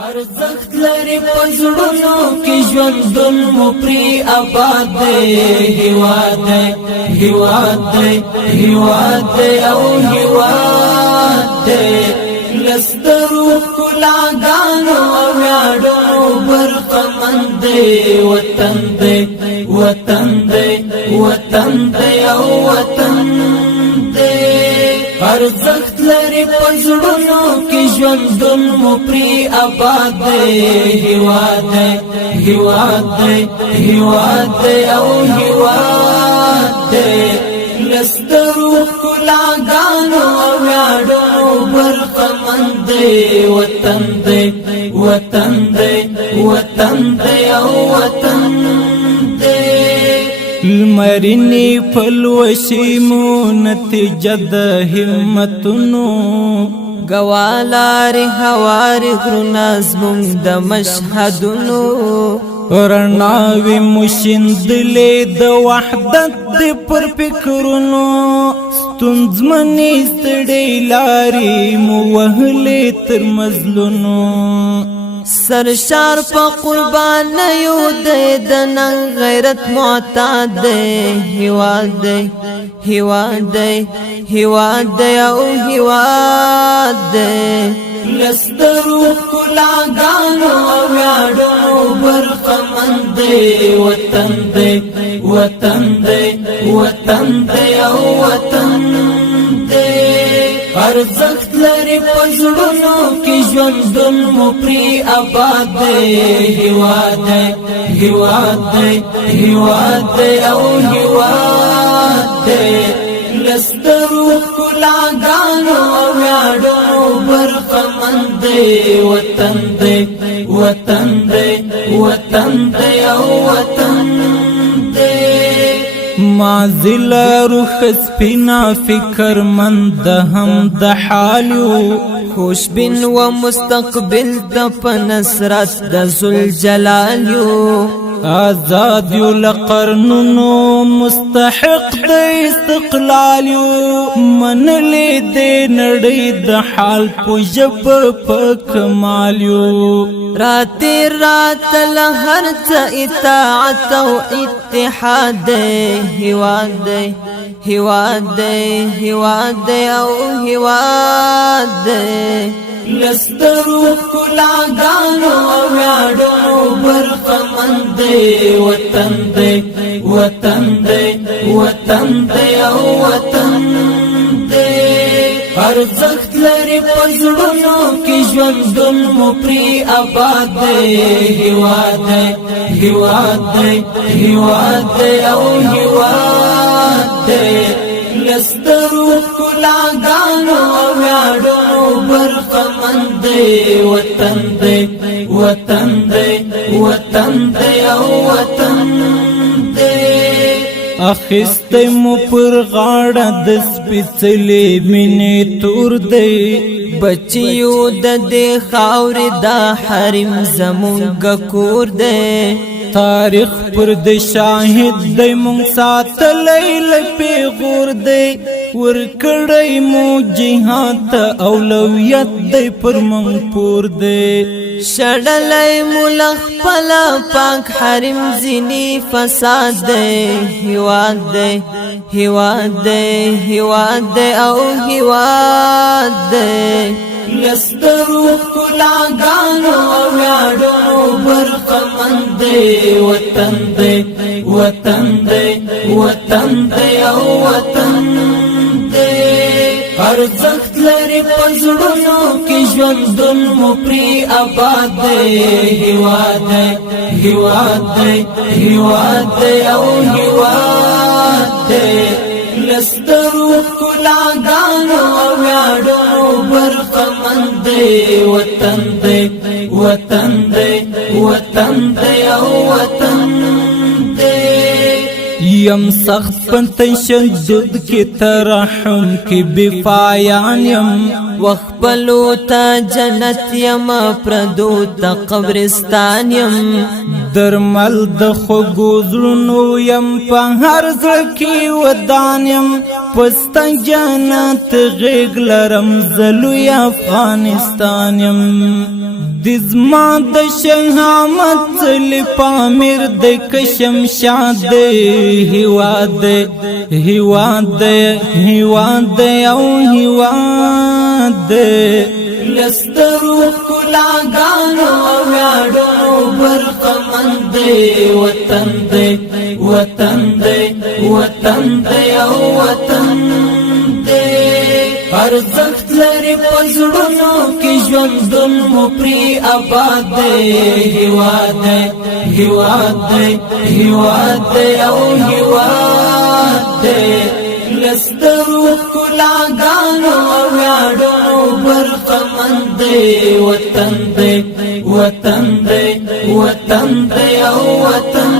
ارزخت لري پزړونو کې ژوندون مو پری آباد دی هیواد دی هیواد دی هیواد دی او هیواد دی لسترو کلاګانو او یاړو برخمند دی وطن دی وطن دی وطن دی او وطن دی ارزخت لري پزړونو کې ژوندون مو پری آباد دی هیواد دی هیواد دی هیواد دی او هیواد دی لسترو کلاګانو او یاړو برخمند دی وطن دی وطن دی وطن دی او وطن دی المرنی پلوشیمو نتیجه د همتونو گوالار هوار غرنا زمون د مشهدونو رناوی مشندلې د وحدت د پر فکرونو ستونزمنې ستړې لارې مو وهلې تر مزلونو سرشار په قربان یو د نن غیرت معتاد دی هیواد دی هیواد دی هیواد دی او هیواد دی لسترو کلاګانو او یاړو برخمند دی وطن دی وطن دی وطن دی او وطن دی ارزخت لري پزړونو کې ژوندون مو پری آباد دی هیواد دی هیواد دی هیواد دی او هیواد دی لسترو کلاګانو او یاړو برخمند دی وطن دی وطن دی وطن دی او وطن دی مازل روح سپینا فکر مند هم د حالو خوشبین و مستقبل د پنصرت د ذوالجلال یو آزاد یو لقرنونو مستحق د استقلال یو منلې د نړۍ د حال په ژب په کمال یو رات رات لهر څه اطاعت او اتحاد دی هیواد دی هیواد دی هیواد دی او هیواد دی لسترو کلاګانو او یاړو برخمند دی وطن دی وطن دی وطن دی او وطن دی ارزخت لري پزړونو کې ژوندون مو پری آباد دی هیواد دی هیواد دی هیواد دی او هیواد دی لسترو کلاګانو او یاړو برخمند دی وطن دی وطن دی وطن دی او وطن دی اخست مو پر غاړه د سپېڅلې مینې تور دی بچیو د دې خاورې دا حرم زمونږ کور دی تاریخ پر د شاهد دی مونږ ساتلی له پیغور دی ورکړی مو جهاد اولویت دی پر مونږ پور دی شړلی ملخ پلا پاک حرم زینی فساد دی هیواد دی هیواد دی هیواد دی او هیواد دی لسترو کلاګانو او یاړو برخمند دی وطن دی وطن دی وطن دی او وطن دی ارزخت لري پزړونو کې ژوندون مو پری آباد دی هیواد دی هیواد دی هیواد دی او هیواد دی لسترو کلاګانو او یاړو برخمند دی وطن دی وطن دی وطن دی او وطن دی یم سخت پنتن شدد کی ترحم کی بفایان یم وخپلو تا جنت یم پردو تا قبرستان یم درمل د خوږو زړونو یم په هر زړه کې ودان یم پستا جنت غېږ لرم زلوی افغانستان یم دزما د شهامت څلی پامیر د کشمشاد هیواد هیواد هیواد او هیواد لسترو کلاګانو ویاړو برخمند وطن دې وطن دې وطن دې او وطن دې ارزښت لري پزړونو کې ژوندون مو پری آباد دې هیواد هیواد هیواد او هیواد دې لسترو کلاګانو ویاړو برخمند وطن دې وطن دې وطن دې او وطن